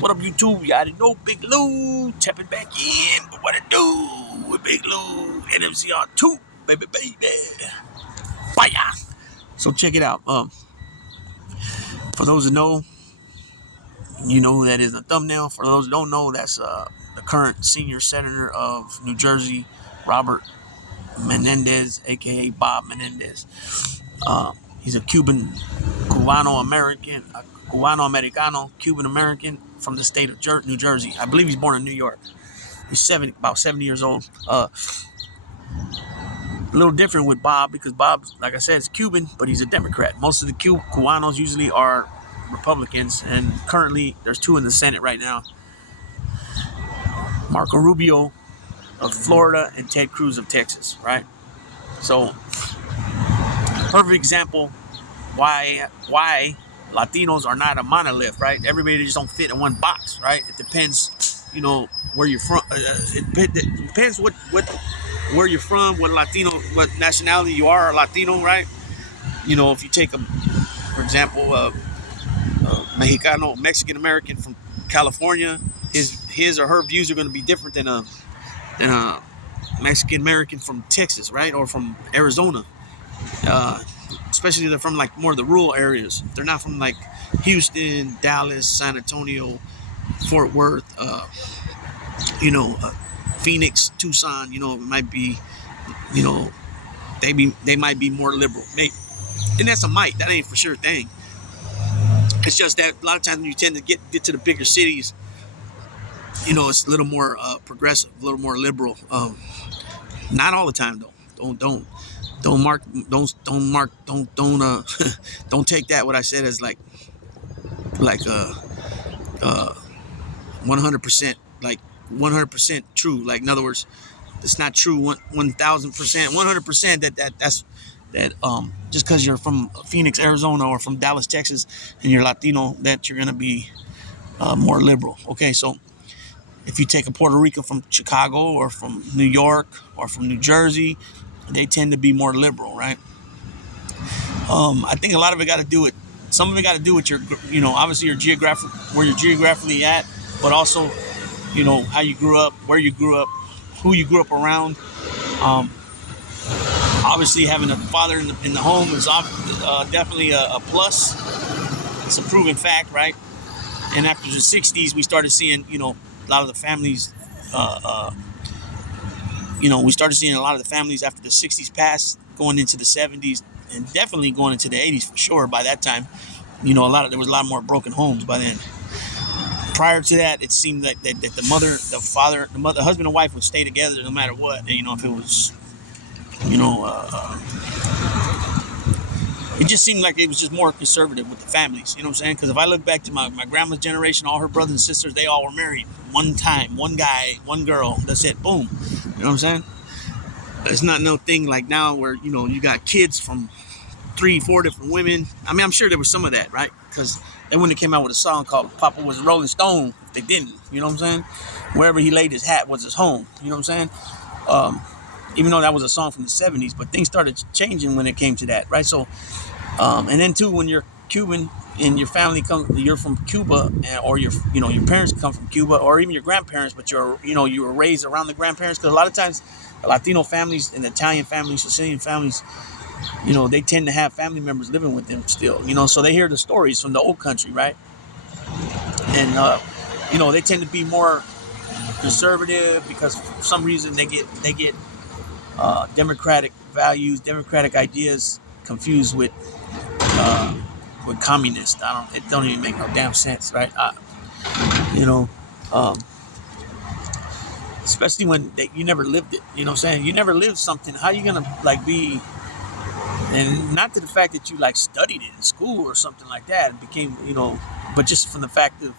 What up, YouTube? You already know Big Lou tapping back in. But what it do with Big Lou? NMCR2, baby. Fire. So check it out. For those who know, you know who that is in the thumbnail. For those who don't know, that's the current senior senator of New Jersey, Robert Menendez, aka Bob Menendez. He's a Cubano-American, Cubano-Americano, Cuban-American from the state of New Jersey. I believe he's born in New York. He's about 70 years old. A little different with Bob because Bob, like I said, is Cuban, but he's a Democrat. Most of the Cubanos usually are Republicans, and currently there's two in the Senate right now. Marco Rubio of Florida and Ted Cruz of Texas, right? So, perfect example why Latinos are not a monolith, right? Everybody just don't fit in one box, right? It depends, where you're from. It depends where you're from, what nationality you are, Latino, right? If you take for example, Mexican American from California, his or her views are going to be different than a Mexican American from Texas, right, or from Arizona. Especially if they're from like more of the rural areas. If they're not from like Houston, Dallas, San Antonio, Fort Worth, Phoenix, Tucson. It might be, they might be more liberal. And that's a might. That ain't for sure thing. It's just that a lot of times when you tend to get to the bigger cities, it's a little more progressive, a little more liberal. Not all the time though. Don't take that what I said as like 100% like 100% true. Like in other words, it's not true 1,000%, 100% that's just because you're from Phoenix, Arizona, or from Dallas, Texas, and you're Latino, that you're gonna be more liberal. Okay, so if you take a Puerto Rican from Chicago or from New York or from New Jersey, they tend to be more liberal, right? I think a lot of it got to do with some of it got to do with your, obviously your where you're geographically at, but also, how you grew up, where you grew up, who you grew up around. Obviously, having a father in the home is definitely a plus. It's a proven fact, right? And after the 60s, we started seeing, a lot of the families, we started seeing a lot of the families after the 60s passed, going into the 70s, and definitely going into the 80s for sure. By that time, there was a lot more broken homes by then. Prior to that, it seemed that the mother, the father, the husband and wife would stay together no matter what. If it was, it just seemed like it was just more conservative with the families. You know what I'm saying? Because if I look back to my grandma's generation, all her brothers and sisters, they all were married one time, one guy, one girl. That's it. Boom. You know what I'm saying? It's not no thing like now where, you got kids from 3-4 different women. I mean, I'm sure there was some of that, right? Because they wouldn't have came out with a song called Papa Was a Rolling Stone if they didn't. You know what I'm saying? Wherever he laid his hat was his home. You know what I'm saying? Even though that was a song from the 70s, but things started changing when it came to that, right? So, and then too, when you're Cuban and your family you're from Cuba, or your parents come from Cuba, or even your grandparents, but you were raised around the grandparents, because a lot of times Latino families and Italian families, Sicilian families, they tend to have family members living with them still, so they hear the stories from the old country, right? And they tend to be more conservative because for some reason they get democratic values, democratic ideas confused with communist. It don't even make no damn sense, right? Especially when you never lived it. You know what I'm saying? You never lived something. How you gonna be? And not to the fact that you studied it in school or something like that and became, but just from the fact of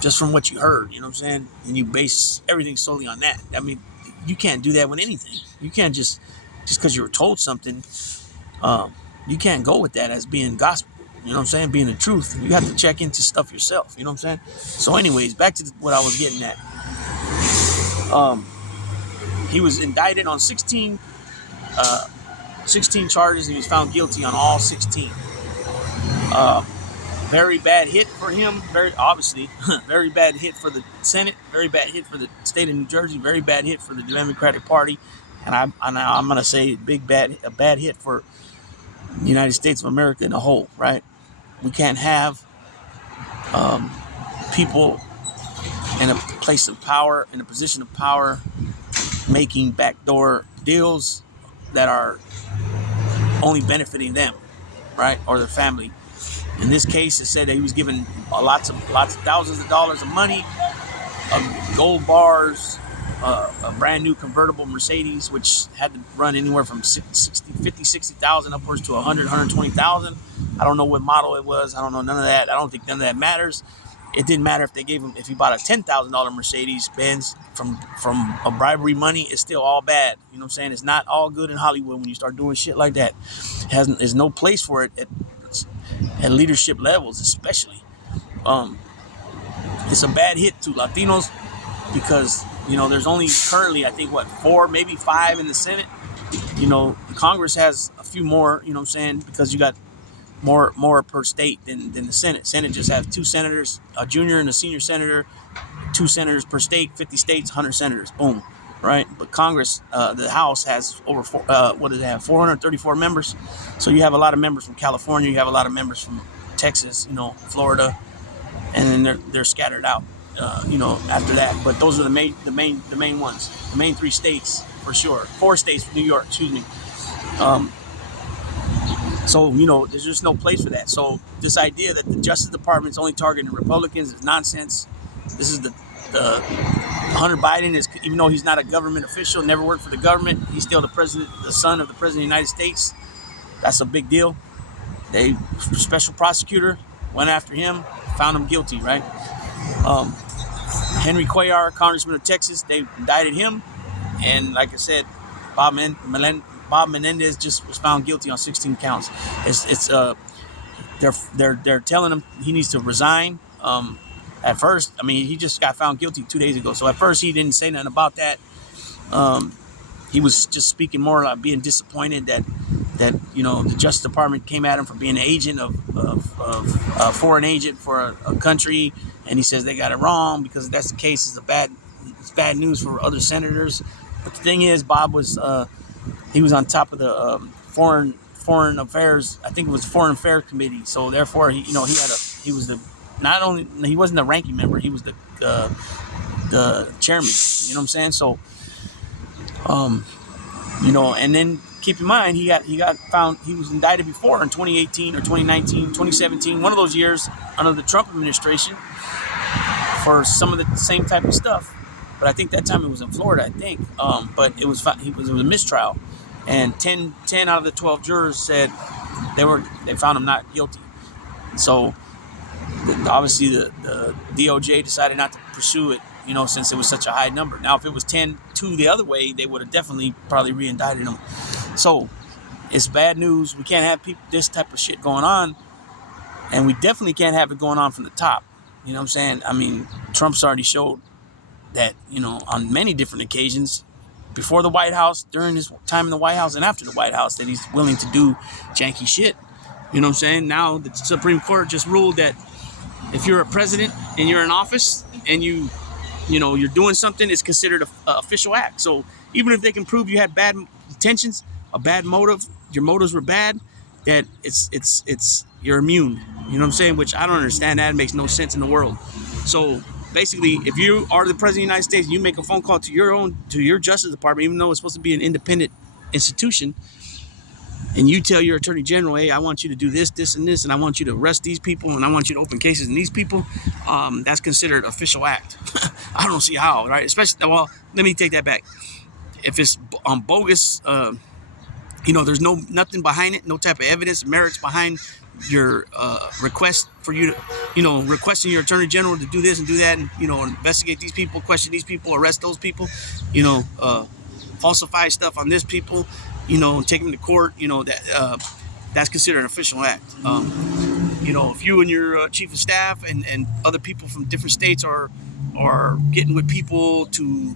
just from what you heard. You know what I'm saying? And you base everything solely on that. I mean, you can't do that with anything. You can't just because you were told something. You can't go with that as being gospel. You know what I'm saying? Being the truth. You have to check into stuff yourself. You know what I'm saying? So anyways, back to what I was getting at. He was indicted on 16 charges. And he was found guilty on all 16. Very bad hit for him. Very obviously, very bad hit for the Senate. Very bad hit for the state of New Jersey. Very bad hit for the Democratic Party, and I'm gonna say a bad hit for the United States of America in a whole. Right? We can't have people in a place of power, in a position of power, making backdoor deals that are only benefiting them, right, or their family. In this case, it said that he was given lots of thousands of dollars of money, gold bars, a brand new convertible Mercedes, which had to run anywhere from 60,000 upwards to 120,000. I don't know what model it was. I don't know none of that. I don't think none of that matters. It didn't matter if they gave him, if he bought a $10,000 Mercedes Benz from a bribery money. It's still all bad. You know what I'm saying? It's not all good in Hollywood when you start doing shit like that. There's no place for it at leadership levels, especially. It's a bad hit to Latinos because, there's only currently, I think, 4, maybe 5 in the Senate. Congress has a few more, because you got more per state than the Senate. Senate just has 2 senators, a junior and a senior senator, 2 senators per state, 50 states, 100 senators. Boom. Right? But Congress, the House has over 434 members. So you have a lot of members from California, you have a lot of members from Texas, Florida, and then they're scattered out, after that. But those are the main ones, the main 3 states for sure. 4 states, New York, excuse me. So, there's just no place for that. So this idea that the Justice Department is only targeting Republicans is nonsense. This is the Hunter Biden is, even though he's not a government official, never worked for the government, he's still the son of the President of the United States. That's a big deal. Special prosecutor went after him, found him guilty, right? Henry Cuellar, Congressman of Texas, they indicted him. And like I said, Bob Menendez just was found guilty on 16 counts. They're telling him he needs to resign. At first, he just got found guilty 2 days ago. So at first he didn't say nothing about that. He was just speaking more like being disappointed that the Justice Department came at him for being an agent of a foreign agent for a country, and he says they got it wrong because if that's the case, it's bad news for other senators. But the thing is, Bob was he was on top of the foreign affairs. I think it was Foreign Affairs Committee. So therefore, he wasn't the ranking member. He was the chairman. You know what I'm saying? So, and then keep in mind, he got found. He was indicted before in 2018 or 2019, 2017, one of those years under the Trump administration for some of the same type of stuff. But I think that time it was in Florida, I think. But it was a mistrial, and 10 out of the 12 jurors said they found him not guilty. So obviously the DOJ decided not to pursue it, since it was such a high number. Now, if it was 10-2 the other way, they would have definitely probably re-indicted him. So it's bad news. We can't have this type of shit going on, and we definitely can't have it going on from the top. You know what I'm saying? Trump's already showed that, on many different occasions, before the White House, during his time in the White House, and after the White House, that he's willing to do janky shit. You know what I'm saying? Now the Supreme Court just ruled that if you're a president and you're in office and you're doing something, it's considered an official act. So even if they can prove you had bad intentions, a bad motive, your motives were bad, that you're immune. You know what I'm saying? Which I don't understand. That makes no sense in the world. So basically, if you are the president of the United States, you make a phone call to your Justice Department, even though it's supposed to be an independent institution, and you tell your attorney general, hey, I want you to do this, this, and this, and I want you to arrest these people, and I want you to open cases in these people, that's considered an official act. I don't see how, right? Especially, well, let me take that back. If it's bogus, there's nothing behind it, no type of evidence, merits behind your request for you to, requesting your attorney general to do this and do that, and, investigate these people, question these people, arrest those people, falsify stuff on this people, take them to court, that's considered an official act. If you and your chief of staff and other people from different states are getting with people to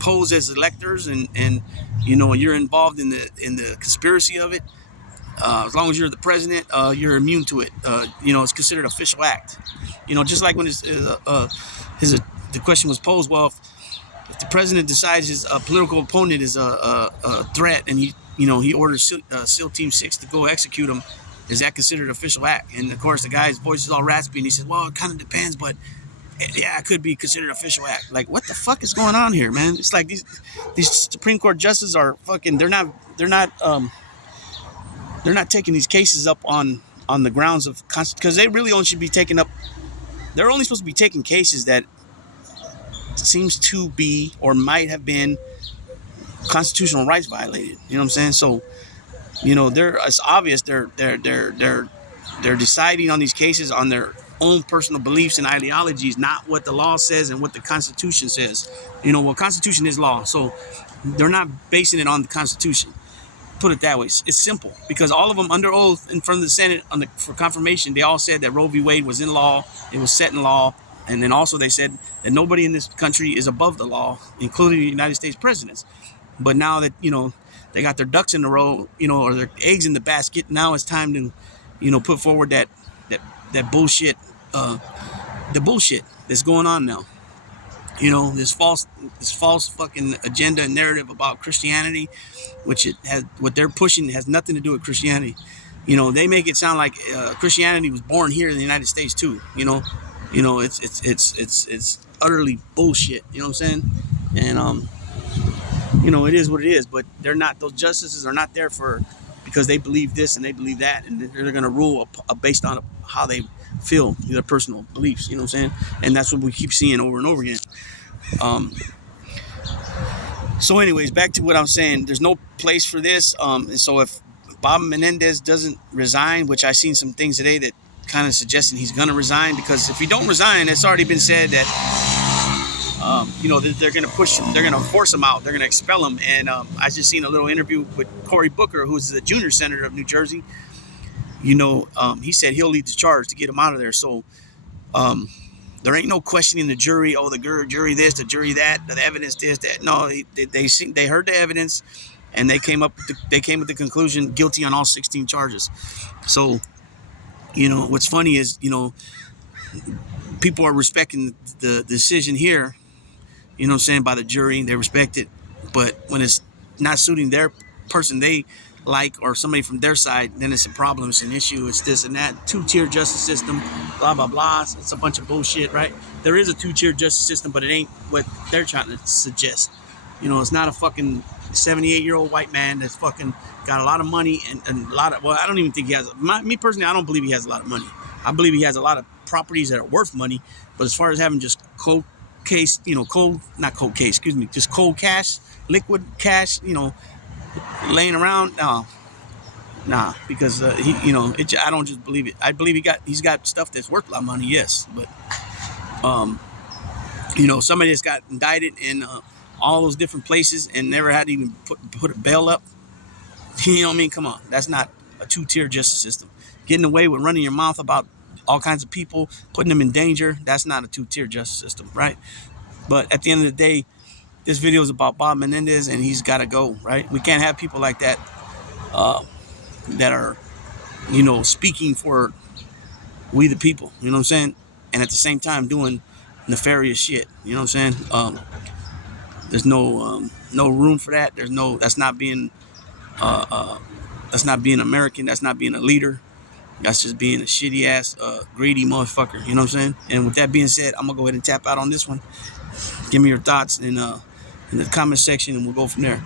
pose as electors and you're involved in the conspiracy of it, as long as you're the president, you're immune to it. It's considered official act. Just like when the question was posed, well, if the president decides his political opponent is a threat, and he orders SEAL Team 6 to go execute him, is that considered official act? And of course, the guy's voice is all raspy, and he says, "Well, it kind of depends, but yeah, it could be considered official act." Like, what the fuck is going on here, man? It's like these Supreme Court justices are fucking. They're not taking these cases up on the grounds of because they really only should be taking up. They're only supposed to be taking cases that seems to be or might have been constitutional rights violated. You know what I'm saying? So, it's obvious they're deciding on these cases on their own personal beliefs and ideologies, not what the law says and what the Constitution says. Well, Constitution is law, so they're not basing it on the Constitution. Put it that way. It's simple, because all of them under oath in front of the Senate for confirmation, they all said that Roe v. Wade was in law, it was set in law, and then also they said that nobody in this country is above the law, including the United States presidents. But now that they got their ducks in a row, or their eggs in the basket, now it's time to put forward that bullshit, the bullshit that's going on now. This false fucking agenda and narrative about Christianity, which what they're pushing has nothing to do with Christianity. They make it sound like Christianity was born here in the United States too. It's utterly bullshit. You know what I'm saying? And it is what it is. But they're not. Those justices are not there because they believe this and they believe that, and they're going to rule based on how they feel, their personal beliefs. You know what I'm saying? And that's what we keep seeing over and over again. So anyways, back to what I'm saying. There's no place for this. And so if Bob Menendez doesn't resign, which I've seen some things today that kind of suggesting he's going to resign, because if he don't resign, it's already been said that, they're going to push him, they're going to force him out, they're going to expel him. And I just seen a little interview with Cory Booker, who's the junior senator of New Jersey. He said he'll lead the charge to get him out of there. So there ain't no questioning the jury. Oh, the jury this, the jury that, the evidence this, that. No, they heard the evidence, and they came with the conclusion guilty on all 16 charges. So, what's funny is, people are respecting the decision here, by the jury. They respect it. But when it's not suiting their person they like, or somebody from their side, then it's a problem, it's an issue, it's this and that. Two-tier justice system, blah, blah, blah. It's a bunch of bullshit, right? There is a two-tier justice system, but it ain't what they're trying to suggest. It's not a fucking 78-year-old white man that's fucking got a lot of money and a lot of, well, I don't even think he has, me personally, I don't believe he has a lot of money. I believe he has a lot of properties that are worth money, but as far as having just cold cash, liquid cash, laying around, nah, because I don't just believe it. I believe he's got stuff that's worth a lot of money, yes, but somebody that's got indicted in all those different places and never had to even put a bail up. You know what I mean? Come on, that's not a two-tier justice system. Getting away with running your mouth about all kinds of people, putting them in danger, that's not a two-tier justice system, right? But at the end of the day, this video is about Bob Menendez, and he's got to go, right? We can't have people like that that are, speaking for we the people, you know what I'm saying? And at the same time doing nefarious shit, you know what I'm saying? There's no room for that. That's not being American. That's not being a leader. That's just being a shitty ass, greedy motherfucker, you know what I'm saying? And with that being said, I'm gonna go ahead and tap out on this one. Give me your thoughts in the comment section, and we'll go from there.